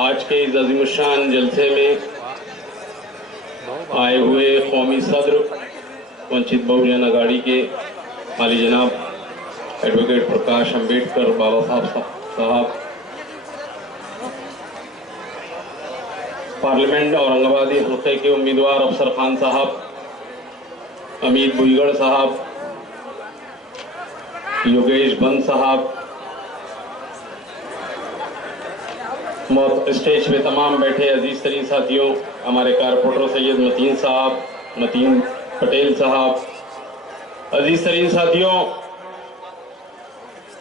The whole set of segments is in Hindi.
आज के इस अज़ीमुश्शान जलसे में आए हुए कौमी सदर वंचित बहुजन अघाड़ी के आली जनाब एडवोकेट प्रकाश अम्बेडकर बाबा साहब, पार्लियामेंट औरंगाबादी हल्के के उम्मीदवार अफसर खान साहब, अमित बुईगढ़ साहब, योगेश बंद साहब, स्टेज पे तमाम बैठे अजीज तरीन साथियों, हमारे कारपोरेटर सैयद मतीन साहब, मतीन पटेल साहब, अजीज तरीन साथियों,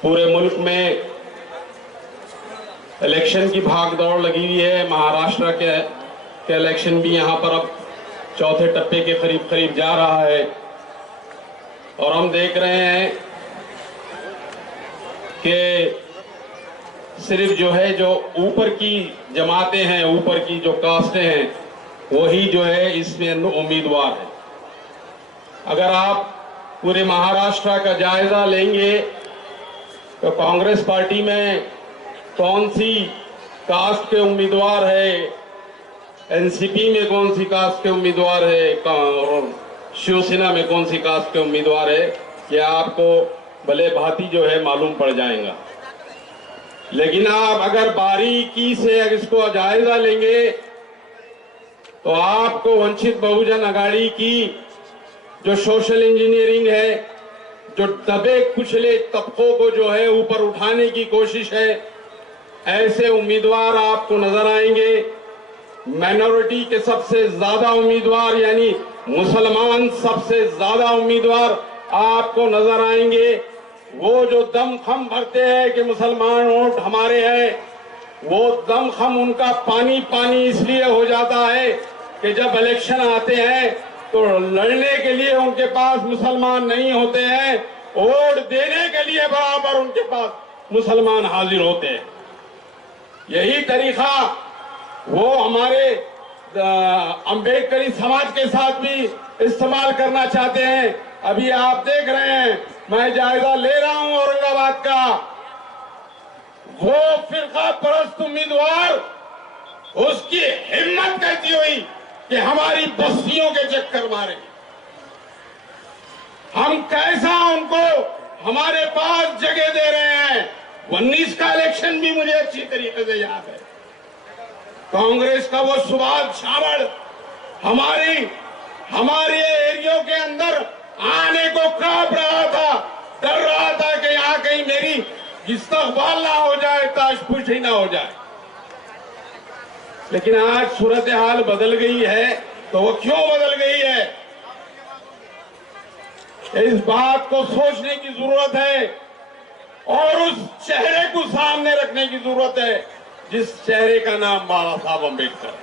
पूरे मुल्क में इलेक्शन की भाग दौड़ लगी हुई है। महाराष्ट्र के इलेक्शन भी यहाँ पर अब चौथे टप्पे के करीब जा रहा है और हम देख रहे हैं कि सिर्फ जो है जो ऊपर की जमातें हैं, ऊपर की जो कास्टें हैं, वही जो है इसमें उम्मीदवार है। अगर आप पूरे महाराष्ट्र का जायजा लेंगे तो कांग्रेस पार्टी में कौन सी कास्ट के उम्मीदवार है, एनसीपी में कौन सी कास्ट के उम्मीदवार है और शिवसेना में कौन सी कास्ट के उम्मीदवार है, ये आपको भले भांति जो है मालूम पड़ जाएगा। लेकिन आप अगर बारीकी से इसको जायजा लेंगे तो आपको वंचित बहुजन अघाड़ी की जो सोशल इंजीनियरिंग है, जो दबे कुचले तबकों को जो है ऊपर उठाने की कोशिश है, ऐसे उम्मीदवार आपको नजर आएंगे। माइनॉरिटी के सबसे ज्यादा उम्मीदवार यानी मुसलमान सबसे ज्यादा उम्मीदवार आपको नजर आएंगे। वो जो दमखम भरते हैं कि मुसलमान वोट हमारे हैं, वो दमखम उनका पानी पानी इसलिए हो जाता है कि जब इलेक्शन आते हैं तो लड़ने के लिए उनके पास मुसलमान नहीं होते हैं, वोट देने के लिए बराबर उनके पास मुसलमान हाजिर होते हैं। यही तरीका वो हमारे अम्बेडकरी समाज के साथ भी इस्तेमाल करना चाहते हैं। अभी आप देख रहे हैं, मैं जायजा ले रहा हूं औरंगाबाद का, वो फिरका परस्त उम्मीदवार, उसकी हिम्मत कहती हुई कि हमारी बस्तियों के चक्कर मारे। हम कैसा उनको हमारे पास जगह दे रहे हैं। 19 का इलेक्शन भी मुझे अच्छी तरीके से याद है। कांग्रेस का वो सुभाष छावड़ हमारे एरियो के अंदर आने को कांप रहा था, डर रहा था कि यहाँ कहीं मेरी इस्तकबाल ना हो जाए, ताशपुशी ना हो जाए। लेकिन आज सूरत हाल बदल गई है। तो वो क्यों बदल गई है, इस बात को सोचने की जरूरत है और उस चेहरे को सामने रखने की जरूरत है जिस चेहरे का नाम बाबा साहब अम्बेडकर।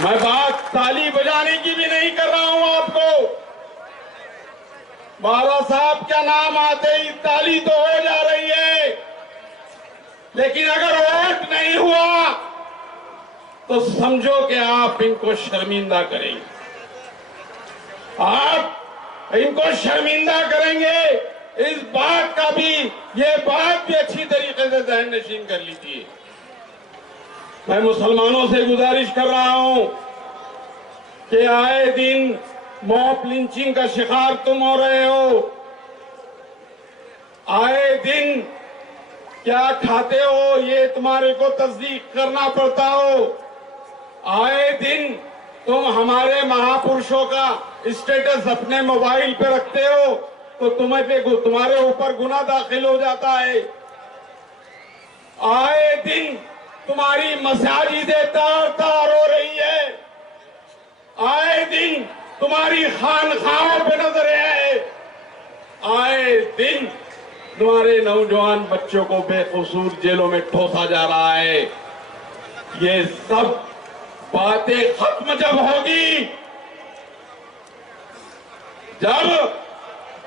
मैं बात ताली बजाने की भी नहीं कर रहा हूं आपको। बाबा साहब का नाम आते ही ताली तो हो जा रही है, लेकिन अगर वोट नहीं हुआ तो समझो कि आप इनको शर्मिंदा करेंगे, आप इनको शर्मिंदा करेंगे। इस बात का भी, ये बात भी अच्छी तरीके से ज़हन नशीन कर लीजिए। मैं मुसलमानों से गुजारिश कर रहा हूं कि आए दिन मॉब लिंचिंग का शिकार तुम हो रहे हो, आए दिन क्या खाते हो ये तुम्हारे को तस्दीक करना पड़ता हो, आए दिन तुम हमारे महापुरुषों का स्टेटस अपने मोबाइल पे रखते हो तो तुम्हारे ऊपर गुनाह दाखिल हो जाता है। आए दिन तुम्हारी मसाजिदें तार हो रही है, आए दिन तुम्हारी खानखाओं पे नजर है, आए दिन तुम्हारे नौजवान बच्चों को बेकसूर जेलों में ठोसा जा रहा है। ये सब बातें खत्म जब होगी, जब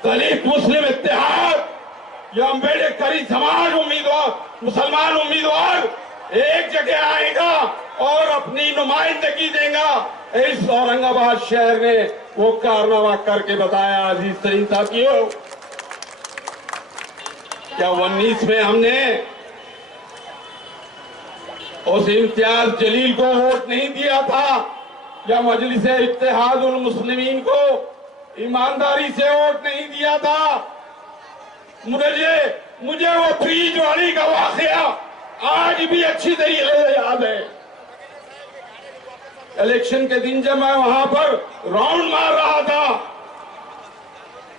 दलित मुस्लिम इत्तेहाद या अम्बेडकरी समाज उम्मीदवार, मुसलमान उम्मीदवार एक जगह आएगा और अपनी नुमाइंदगी देगा। इस औरंगाबाद शहर ने वो कारनामा करके बताया। अजीज तरीन साथियों, क्या 19 में हमने उस इम्तियाज जलील को वोट नहीं दिया था या मजलिस इत्तेहादुल मुस्लिमीन को ईमानदारी से वोट नहीं दिया था। मुझे वो फ्रीज वाली का वाकया आज भी अच्छी तरीके से याद है। इलेक्शन के दिन जब मैं वहां पर राउंड मार रहा था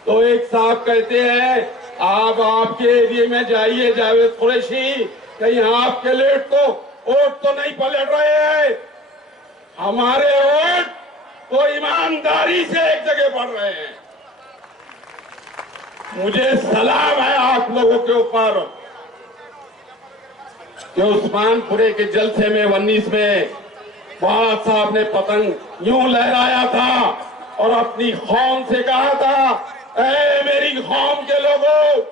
तो एक साहब कहते हैं आप आपके एरिया में जाइए जावेद कुरैशी, कहीं आपके लेट तो वोट तो नहीं पलट रहे हैं, हमारे वोट तो ईमानदारी से एक जगह पड़ रहे हैं। मुझे सलाम है आप लोगों के ऊपर कि उस्मानपुरे के जलसे में 19 में वहां साहब ने पतंग यूं लहराया था और अपनी कौम से कहा था, ऐ मेरी कौम के लोगों,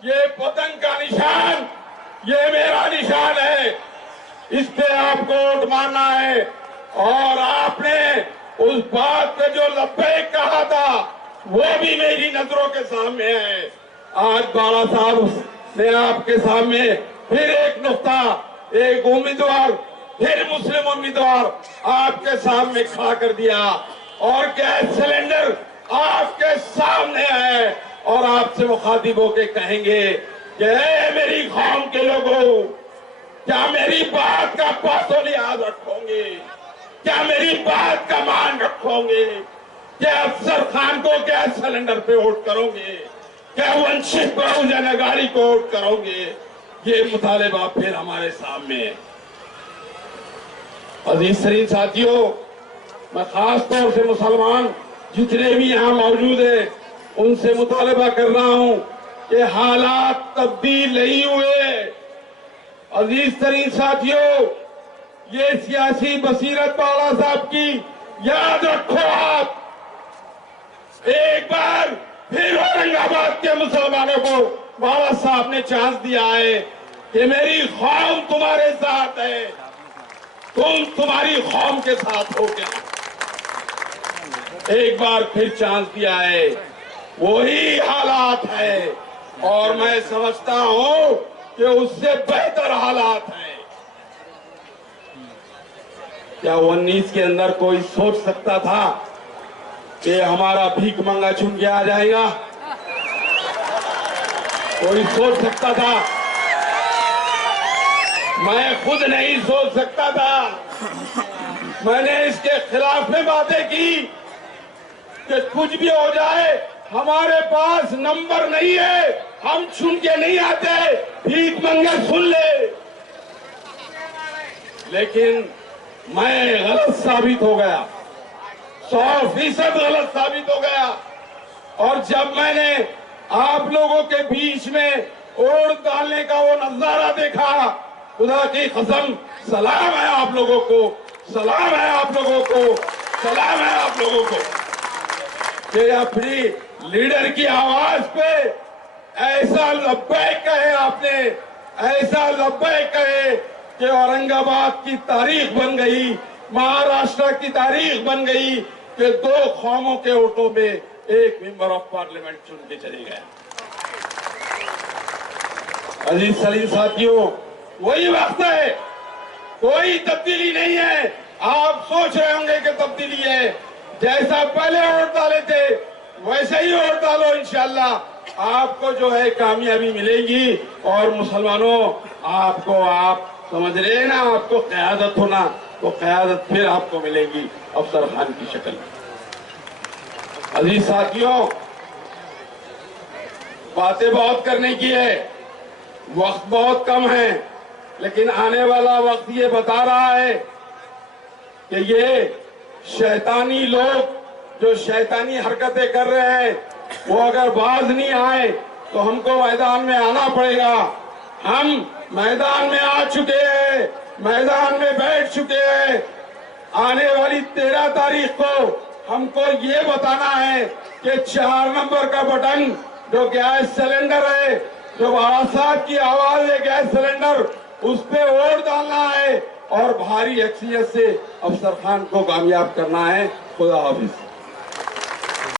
ये पतंग का निशान ये मेरा निशान है, इस पे आपको वोट मारना है। और आपने उस बात पे जो लब्बैक कहा था वो भी मेरी नजरों के सामने है। आज बाला साहब ने आपके सामने फिर एक नुक्ता, एक उम्मीदवार, फिर मुस्लिम उम्मीदवार आपके सामने खड़ा कर दिया और गैस सिलेंडर आपके सामने है और आपसे मुखातिब होके कहेंगे कि मेरी कौम के लोगों, क्या मेरी बात का पासो लिहाज रखोगे, क्या मेरी बात का मान रखोगे, क्या अफसर खान को गैस सिलेंडर पे वोट करोगे, क्या वंचित बहुजन अघाड़ी को वोट करोगे। ये मुतालिबा फिर हमारे सामने है। अजीज तरीन साथियों, मैं खास तौर से मुसलमान जितने भी यहाँ मौजूद हैं उनसे मुतालिबा कर रहा हूँ कि हालात तब्दील नहीं हुए। अजीज तरीन साथियों, ये सियासी बसीरत बाला साहब की याद रखो आप। एक बार फिर औरंगाबाद के मुसलमानों को बाला साहब ने चांस दिया है कि मेरी कौम तुम्हारे साथ है, तुम तुम्हारी कौम के साथ हो क्या। एक बार फिर चांस दिया है, वही हालात है और मैं समझता हूं कि उससे बेहतर हालात हैं। क्या 19 के अंदर कोई सोच सकता था कि हमारा भीख मंगा चुन के आ जाएगा? कोई सोच सकता था? मैं खुद नहीं सोच सकता था। मैंने इसके खिलाफ में बातें की कि कुछ भी हो जाए हमारे पास नंबर नहीं है, हम चुन के नहीं आते, भीख मंगे सुन ले। लेकिन मैं गलत साबित हो गया, 100% गलत साबित हो गया। और जब मैंने आप लोगों के बीच में वोट डालने का वो नजारा देखा, खुदा की कसम सलाम है आप लोगों को, सलाम है आप लोगों को, सलाम है आप लोगों को कि अपनी लीडर की आवाज पे ऐसा लब्बैक कहे आपने, ऐसा लब्बैक कहे कि औरंगाबाद की तारीख बन गई, महाराष्ट्र की तारीख बन गई कि 2 कौमों के वोटों में एक मेंबर ऑफ पार्लियामेंट चुन के चले गए। अजीज सलीम साथियों, वही वक्त है, कोई तब्दीली नहीं है। आप सोच रहे होंगे कि तब्दीली है, जैसा पहले वोट डाले थे वैसे ही वोट डालो, इंशाल्लाह आपको जो है कामयाबी मिलेगी। और मुसलमानों, आपको, आप समझ रहे हैं ना, आपको क़यादत होना, तो क़यादत फिर आपको मिलेगी अफसर खान की शक्ल में। अजीज साथियों, बातें बहुत करने की है, वक्त बहुत कम है, लेकिन आने वाला वक्त ये बता रहा है कि ये शैतानी लोग जो शैतानी हरकतें कर रहे हैं वो अगर बाज नहीं आए तो हमको मैदान में आना पड़ेगा। हम मैदान में आ चुके हैं, मैदान में बैठ चुके हैं। आने वाली 13 तारीख को हमको ये बताना है कि 4 नंबर का बटन जो गैस सिलेंडर है, जो बाला साहब की आवाज है गैस सिलेंडर, उस पे वोट डालना है और भारी अक्सरियत से अफसर खान को कामयाब करना है। खुदा हाफिज।